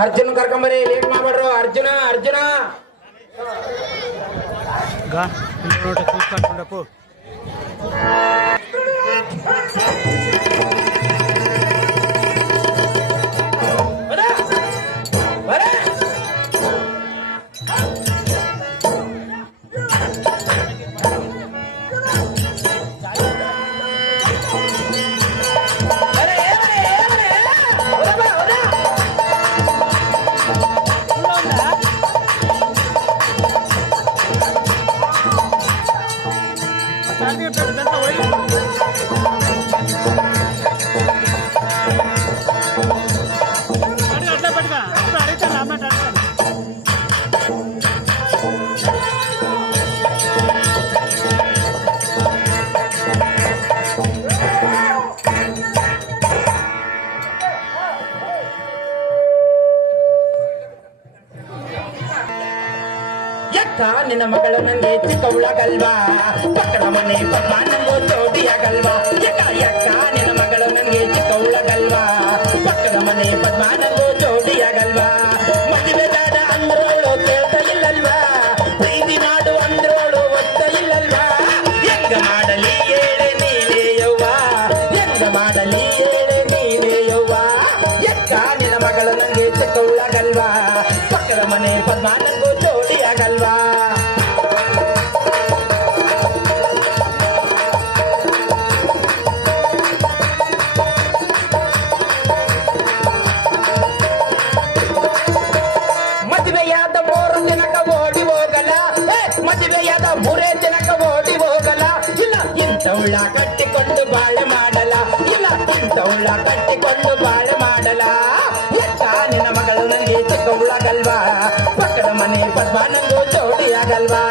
ಅರ್ಜುನ್ ಕರ್ಕೊಂಬರಿ ಲೇಟ್ ಮಾಡ್ಬೇಡ್ರು ಅರ್ಜುನ ಅರ್ಜುನ. ನೋಡ ಕೂತ್ಕೊಂಡ್ರಪ್ಪು అట్లా పట్టుగా అప్పుడు అడుగుతాను అన్నట్టు ಅಕ್ಕ ನಿನ್ನ ಮಗಳ ನಂಗೆ ಚಿಕ್ಕವಳಾಗಲ್ವಾ ಪಕ್ಕದ ಮನೆ ಪಪ್ಪ ನಂಗೂ ಜೋಡಿಯಾಗಲ್ವಾ ಅಕ್ಕ ನಿನ್ನ ಮಗಳ ನಂಗೆ ಚಿಕ್ಕವಳಾಗಲ್ವಾ ಪಕ್ಕದ ಮನೆ ಪದ್ಮ, ನಂಗೂ ಆಗಲ್ವಾ ಮದುವೆ ದಾದ ಅಂದ್ರೋಳು ಕೇಳ್ತಾ ಇಲ್ಲಲ್ವಾ? ಪ್ರೀತಿ ಮಾಡು ಅಂದ್ರೋಳು ಒತ್ತ ಇಲ್ಲಲ್ವಾ? ಹೆಂಗ ಮಾಡಲಿ ಹೇಳೆ ನೀನೇ ಯವ್ವ? ಹೆಂಗ ಮಾಡಲಿ ಹೇಳೆ ನೀನೇ ಯವ್ವ? ಎಕ್ಕ ನಿನ್ನ ಮಗಳ ನಂಗೆ ಚಿಕ್ಕವಳಾಗಲ್ವಾ ಪಕ್ಕದ ಮನೆ ಪದ್ಮ ಮೂರೇ ಜನಕ ಓಡಿ ಹೋಗಲ್ಲ ಇಲ್ಲ ಇಂಥವುಳ್ಳ ಕಟ್ಟಿಕೊಂಡು ಬಾಳೆ ಮಾಡಲ್ಲ ಇಲ್ಲ ಇಂಥವುಳ್ಳ ಕಟ್ಟಿಕೊಂಡು ಬಾಳೆ ಮಾಡಲ್ಲ ಎತ್ತ ನಿನ್ನ ಮಗಳು ನನಗೆ ಚಿಕ್ಕವುಳ್ಳಾಗಲ್ವಾ ಪಕ್ಕದ ಮನೆ ಪದ್ಮ ನಂದು ಜೋಡಿಯಾಗಲ್ವಾ